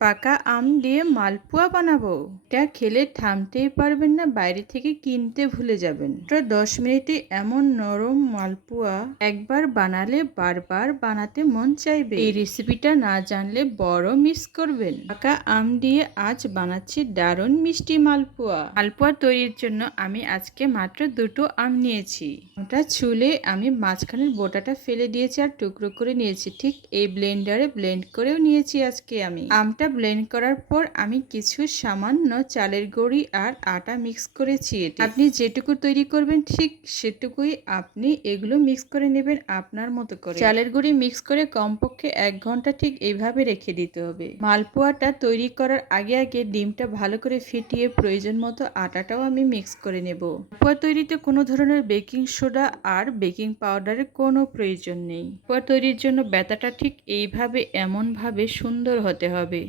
পাকা আম দিয়ে মালপোয়া বানাবো। এটা খেলে থামতেই পারবেন না, বাইরে থেকে কিনতে ভুলে যাবেন। 10 মিনিটে এমন নরম মালপোয়া একবার বানালে বারবার বানাতে মন চাইবে। এই রেসিপিটা না জানলে বড় মিস করবেন। পাকা আম দিয়ে আজ বানাচ্ছি দারুণ মিষ্টি মালপোয়া। মালপোয়া তৈরির জন্য আমি আজকে মাত্র 2টো আম নিয়েছি। আমটা ছুলে আমি মাঝখানের বোটাটা ফেলে দিয়েছি আর টুকরো করে নিয়েছি। ঠিক এই ব্লেন্ডারে ব্লেন্ড করেও নিয়েছি আজকে আমি। আমটা ব্লেন্ড করার পর আমি কিছু সামান্য চালের গুঁড়ি আর আটা মিক্স করেছি। আপনি যেটুকু তৈরি করবেন ঠিক সেটুকুই আপনি এগুলো মিক্স করে নেবেন আপনার মতো করে। চালের গুঁড়ি মিক্স করে কমপক্ষে 1 ঘন্টা ঠিক এইভাবে রেখে দিতে হবে। মালপোয়াটা তৈরি করার আগে আগে ডিমটা ভালো করে ফিটিয়ে প্রয়োজন মতো আটাটাও আমি মিক্স করে নেব। মালপোয়া তৈরিতে কোনো ধরনের বেকিং সোডা আর বেকিং পাউডারের কোনো প্রয়োজন নেই। মালপোয়া তৈরির জন্য ব্যাটাটা ঠিক এইভাবে এমনভাবে সুন্দর হতে হবে।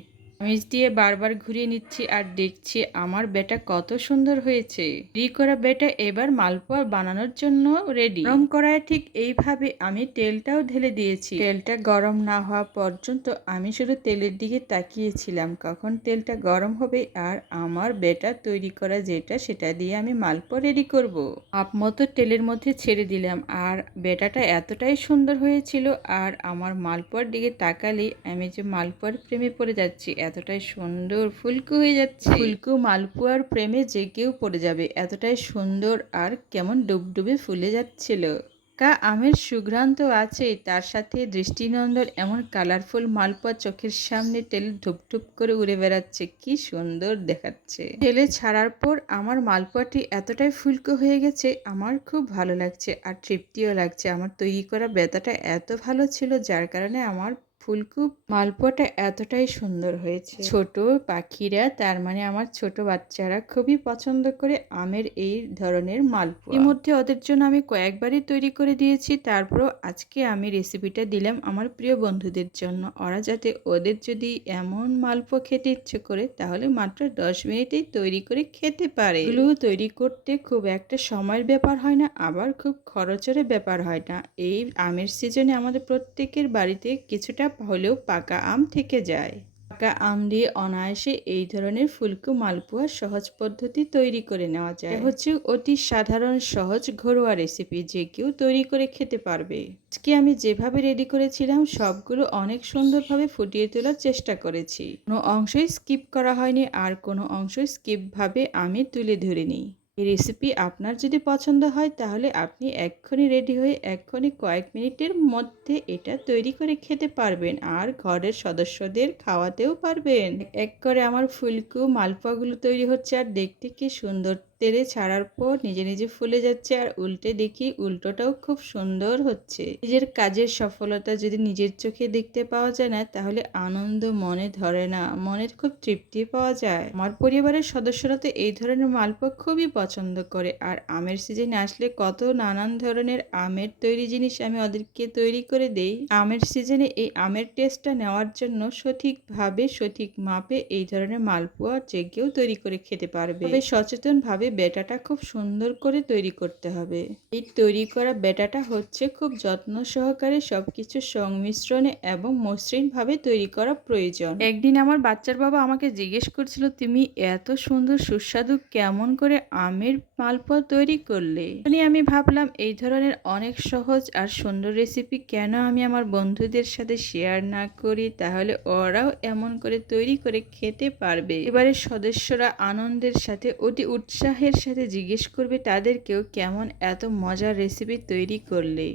চামচ দিয়ে বারবার ঘুরিয়ে নিচ্ছি আর দেখছি আমার ব্যাটা কত সুন্দর হয়েছে। রেডি করা ব্যাটা এবার মালপোয়া বানানোর জন্য রেডি। গরম কড়াইয়ে ঠিক এইভাবে আমি তেলটাও ঢেলে দিয়েছি। তেলটা গরম না হওয়া পর্যন্ত আমি শুধু তেলের দিকে তাকিয়েছিলাম কখন তেলটা গরম হবে আর আমার ব্যাটা তৈরি করা যেটা সেটা দিয়ে আমি মালপোয়া রেডি করব। মাপ মতো তেলের মধ্যে ছেড়ে দিলাম আর ব্যাটাটা এতটাই সুন্দর হয়েছিল আর আমার মালপোয়ার দিকে তাকালেই আমি যে মালপোয়ার প্রেমে পড়ে যাচ্ছি। এতটাই সুন্দর ফুলকো হয়ে যাচ্ছে। ফুলকো মালপোয়ার প্রেমে যে কেউ পড়ে যাবে, এতটাই সুন্দর আর কেমন ডুবডুবে ফুলে যাচ্ছিল। আমের সুঘ্রাণ তো আছেই, তার সাথে দৃষ্টিনন্দন এমন কালারফুল মালপোয়া চোখের সামনে তেলে ধুপধুপ করে উড়ে বেড়াচ্ছে, কি সুন্দর দেখাচ্ছে। তেলে ছাড়ার পর আমার মালপোয়াটি এতটাই ফুলকো হয়ে গেছে, আমার খুব ভালো লাগছে আর তৃপ্তিও লাগছে। আমার তৈরি করা বেতাটা এত ভালো ছিল যার কারণে আমার ফুলকো মালপোয়াটা এতটাই সুন্দর হয়েছে। ছোট পাখিরা, তার মানে আমার ছোট বাচ্চারা খুবই পছন্দ করে আমের এই ধরনের মালপোয়া। এর মধ্যে ওদের জন্য আমি কয়েকবারই তৈরি করে দিয়েছি, তারপরও আজকে আমি রেসিপিটা দিলাম আমার প্রিয় বন্ধুদের জন্য। ওরা যাতে ওদের যদি এমন মালপোয়া খেতে ইচ্ছে করে তাহলে মাত্র 10 মিনিটেই তৈরি করে খেতে পারে। এগুলো তৈরি করতে খুব একটা সময়ের ব্যাপার হয় না, আবার খুব খরচেরও ব্যাপার হয় না। এই আমের সিজনে আমাদের প্রত্যেকের বাড়িতে কিছুটা হলেও পাকা আম থেকে যায়। পাকা আম দিয়ে অনায়াসে এই ধরনের ফুলকো মালপোয়া সহজ পদ্ধতি তৈরি করে নেওয়া যায়। এটা হচ্ছে অতি সাধারণ সহজ ঘরোয়া রেসিপি, যে কেউ তৈরি করে খেতে পারবে। আজকে আমি যেভাবে রেডি করেছিলাম সবগুলো অনেক সুন্দরভাবে ফুটিয়ে তোলার চেষ্টা করেছি। কোনো অংশই স্কিপ করা হয়নি আর কোনো অংশই স্কিপ ভাবে আমি তুলে ধরিনি। এই রেসিপি আপনার যদি পছন্দ হয় তাহলে আপনি এক্ষুনি রেডি হয়ে এক্ষুনি কয়েক মিনিটের মধ্যে এটা তৈরি করে খেতে পারবেন আর ঘরের সদস্যদের খাওয়াতেও পারবেন। এক করে আমার ফুলকো মালপোয়াগুলো তৈরি হচ্ছে আর দেখতে কি সুন্দর। তেলে ছাড়ার পর নিজে নিজে ফুলে যাচ্ছে আর উল্টে দেখি উল্টোটাও খুব সুন্দর হচ্ছে। নিজের কাজের সফলতা যদি নিজের চোখে দেখতে পাওয়া যায় না তাহলে আনন্দ মনে ধরে না, মনের খুব তৃপ্তি পাওয়া যায়। আমার পরিবারের সদস্যরা তো এই ধরনের মালপোয়া খুবই পছন্দ করে আর আমের সিজনে আসলে কত নানান ধরনের আমের তৈরি জিনিস আমি ওদেরকে তৈরি করে দেই। আমের সিজনে এই আমের টেস্টটা নেওয়ার জন্য সঠিকভাবে সঠিক মাপে এই ধরনের মালপোয়া যে কেউ তৈরি করে খেতে পারবে। তবে সচেতনভাবে ব্যাটাটা খুব সুন্দর করে তৈরি করতে হবে। এই তৈরি করা ব্যাটাটা হচ্ছে খুব যত্ন সহকারে সবকিছু সংমিশ্রণে এবং মসৃণভাবে তৈরি করা প্রয়োজন। একদিন আমার বাচ্চার বাবা আমাকে জিজ্ঞেস করছিল, তুমি এত সুন্দর সুস্বাদু কেমন করে আমের মালপোয়া তৈরি করলে? আমি ভাবলাম এই ধরনের অনেক সহজ আর সুন্দর রেসিপি কেন আমি আমার বন্ধুদের সাথে শেয়ার না করি, তাহলে ওরাও এমন করে তৈরি করে খেতে পারবে। এবারে সদস্যরা আনন্দের সাথে অতি উৎসাহের সাথে জিজ্ঞেস করবে তাদেরকেও কেমন এত মজার রেসিপি তৈরি করলে।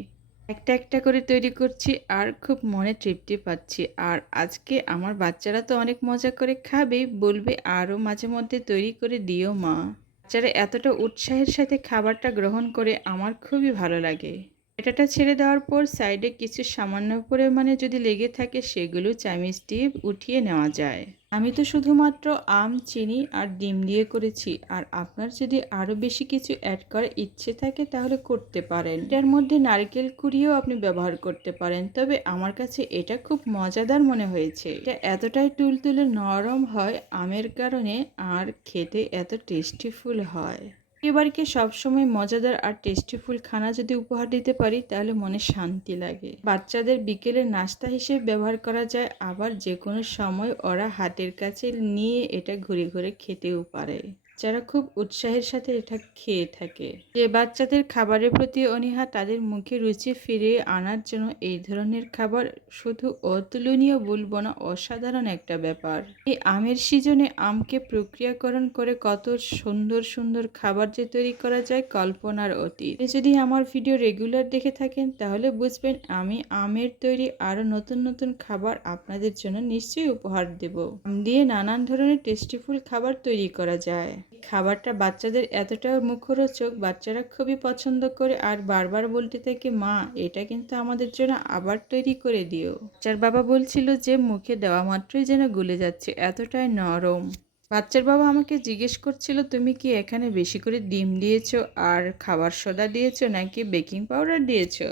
একটা একটা করে তৈরি করছি আর খুব মনে তৃপ্তি পাচ্ছি। আর আজকে আমার বাচ্চারা তো অনেক মজা করে খাবে, বলবে আরও মাঝে মধ্যে তৈরি করে দিও মা। বাচ্চারা এতটা উৎসাহের সাথে খাবারটা গ্রহণ করে আমার খুবই ভালো লাগে। এটাটা ছেড়ে দেওয়ার পর সাইডে কিছু সামান্য পরিমাণে যদি লেগে থাকে সেগুলো চামচ দিয়ে উঠিয়ে নেওয়া যায়। আমি তো শুধুমাত্র আম, চিনি আর ডিম দিয়ে করেছি, আর আপনার যদি আরও বেশি কিছু অ্যাড করার ইচ্ছে থাকে তাহলে করতে পারেন। এটার মধ্যে নারকেল কুড়িয়েও আপনি ব্যবহার করতে পারেন, তবে আমার কাছে এটা খুব মজাদার মনে হয়েছে। এটা এতটাই তুলতুলে নরম হয় আমের কারণে আর খেতে এত টেস্টিফুল হয়। পরিবারকে সবসময় মজাদার আর টেস্টিফুল খানা যদি উপহার দিতে পারি তাহলে মনে শান্তি লাগে। বাচ্চাদের বিকেলের নাস্তা হিসেবে ব্যবহার করা যায়, আবার যে কোনো সময় ওরা হাতের কাছে নিয়ে এটা ঘুরে ঘুরে খেতেও পারে। যারা খুব উৎসাহের সাথে এটা খেয়ে থাকে। যে বাচ্চাদের খাবারের প্রতি অনীহা, তাদের মুখে রুচি ফিরিয়ে আনার জন্য এই ধরনের খাবার শুধু অতুলনীয় বলবো না, অসাধারণ একটা ব্যাপার। এই আমের সিজনে আমকে প্রক্রিয়াকরণ করে কত সুন্দর সুন্দর খাবার যে তৈরি করা যায় কল্পনার অতীত। যদি আমার ভিডিও রেগুলার দেখে থাকেন তাহলে বুঝবেন আমি আমের তৈরি আরো নতুন নতুন খাবার আপনাদের জন্য নিশ্চয়ই উপহার দেব। আম দিয়ে নানান ধরনের টেস্টিফুল খাবার তৈরি করা যায়। খাবারটা বাচ্চাদের এতটা মুখরোচক, বাচ্চারা খুবই পছন্দ করে আর বারবার বলতে থাকে, মা এটা কিন্তু আমাদের জন্য আবার তৈরি করে দিও। যার বাবা বলছিল যে মুখে দেওয়া মাত্রই যেন গলে যাচ্ছে, এতটাই নরম। বাচ্চার বাবা আমাকে জিজ্ঞেস করছিল, তুমি কি এখানে বেশি করে ডিম দিয়েছো আর খাবার সোডা দিয়েছো নাকি বেকিং পাউডার দিয়েছো?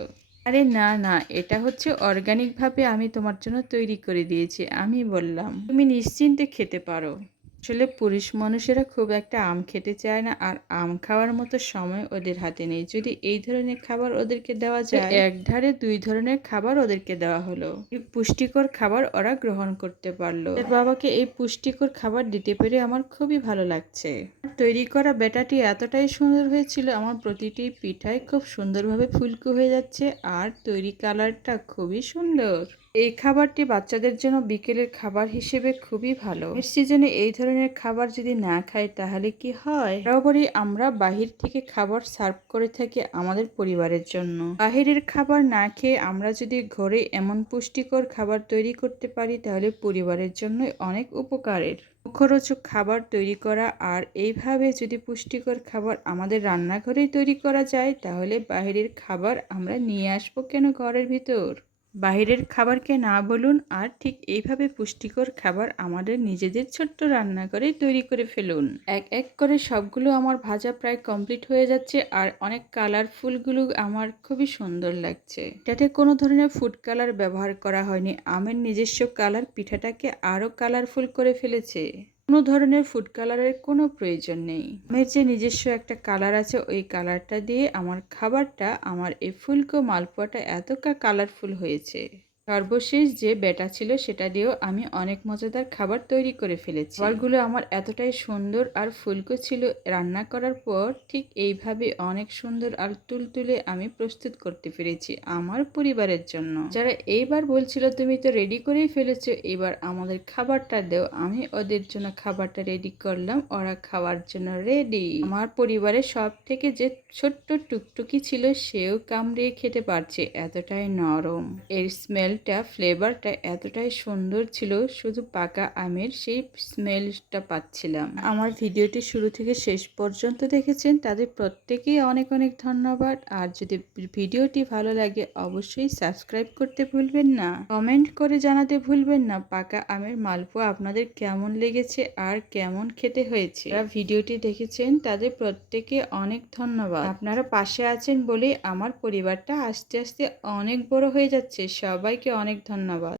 আরে না না, এটা হচ্ছে অর্গানিকভাবে আমি তোমার জন্য তৈরি করে দিয়েছি। আমি বললাম, তুমি নিশ্চিন্তে খেতে পারো। আসলে পুরুষ মানুষেরা খুব একটা আম খেতে চায় না, আর আম খাওয়ার মতো সময় ওদের হাতে নেই। যদি এই ধরনের খাবার ওদেরকে দেওয়া যায়, এক ধারে দুই ধরনের খাবার ওদেরকে দেওয়া হলো, এই পুষ্টিকর খাবার ওরা গ্রহণ করতে পারলো। বাবাকে এই পুষ্টিকর খাবার দিতে পেরে আমার খুবই ভালো লাগছে। তৈরি করা ব্যাটাটি এতটাই সুন্দর হয়েছিল, আমার প্রতিটি পিঠাই খুব সুন্দরভাবে ফুলকো হয়ে যাচ্ছে আর তৈরি কালারটা খুবই সুন্দর। এই খাবারটি বাচ্চাদের জন্য বিকেলের খাবার হিসেবে খুবই ভালো। এই সিজনে এই ধরনের খাবার যদি না খাই তাহলে কি হয়? বরাবরই আমরা বাহির থেকে খাবার সার্ভ করে থাকি আমাদের পরিবারের জন্য। বাহিরের খাবার না খেয়ে আমরা যদি ঘরে এমন পুষ্টিকর খাবার তৈরি করতে পারি তাহলে পরিবারের জন্য অনেক উপকারের। মুখরোচক খাবার তৈরি করা আর এইভাবে যদি পুষ্টিকর খাবার আমাদের রান্নাঘরেই তৈরি করা যায় তাহলে বাহিরের খাবার আমরা নিয়ে আসবো কেন ঘরের ভিতর? বাহিরের খাবারকে না বলুন, আর ঠিক এইভাবে পুষ্টিকর খাবার আমাদের নিজেদের ছোট্ট রান্নাঘরেই তৈরি করে ফেলুন। এক এক করে সবগুলো আমার ভাজা প্রায় কমপ্লিট হয়ে যাচ্ছে আর অনেক কালারফুলগুলো আমার খুবই সুন্দর লাগছে। এটাতে কোনো ধরনের ফুড কালার ব্যবহার করা হয়নি, আমের নিজস্ব কালার পিঠাটাকে আরও কালারফুল করে ফেলেছে। কোনো ধরনের ফুড কালারের কোনো প্রয়োজন নেই। আমের যে নিজস্ব একটা কালার আছে ওই কালারটা দিয়ে আমার খাবারটা, আমার এই ফুলকো মালপোয়াটা এত কালারফুল হয়েছে। সর্বশেষ যে ব্যাটা ছিল সেটা দিয়েও আমি অনেক মজাদার খাবার তৈরি করে ফেলেছি। খাবারগুলো আমার এতটাই সুন্দর আর ফুলকো ছিল, রান্না করার পর ঠিক এইভাবে অনেক সুন্দর আর তুলতুলে আমি প্রস্তুত করতে পেরেছি আমার পরিবারের জন্য। যারা এইবার বলছিল তুমি তো রেডি করেই ফেলেছো, এবার আমাদের খাবারটা দেও, আমি ওদের জন্য খাবারটা রেডি করলাম, ওরা খাওয়ার জন্য রেডি। আমার পরিবারের সব থেকে যে ছোট্ট টুকটুকি ছিল সেও কামড়িয়ে খেতে পারছে, এতটাই নরম। এর স্মেলটা, ফ্লেভারটা এতটাই সুন্দর ছিল, শুধু পাকা আমের সেই স্মেলটা পাচ্ছিলাম। আমার ভিডিওটি শুরু থেকে শেষ পর্যন্ত দেখেছেন তাদের প্রত্যেকেই অনেক অনেক ধন্যবাদ। আর যদি ভিডিওটি ভালো লাগে অবশ্যই সাবস্ক্রাইব করতে ভুলবেন না, কমেন্ট করে জানাতে ভুলবেন না পাকা আমের মালপোয়া আপনাদের কেমন লেগেছে আর কেমন খেতে হয়েছে। যারা ভিডিওটি দেখেছেন তাদের প্রত্যেকে অনেক ধন্যবাদ। আপনারা পাশে আছেন বলেই আমার পরিবারটা আস্তে আস্তে অনেক বড় হয়ে যাচ্ছে। সবাইকে অনেক ধন্যবাদ।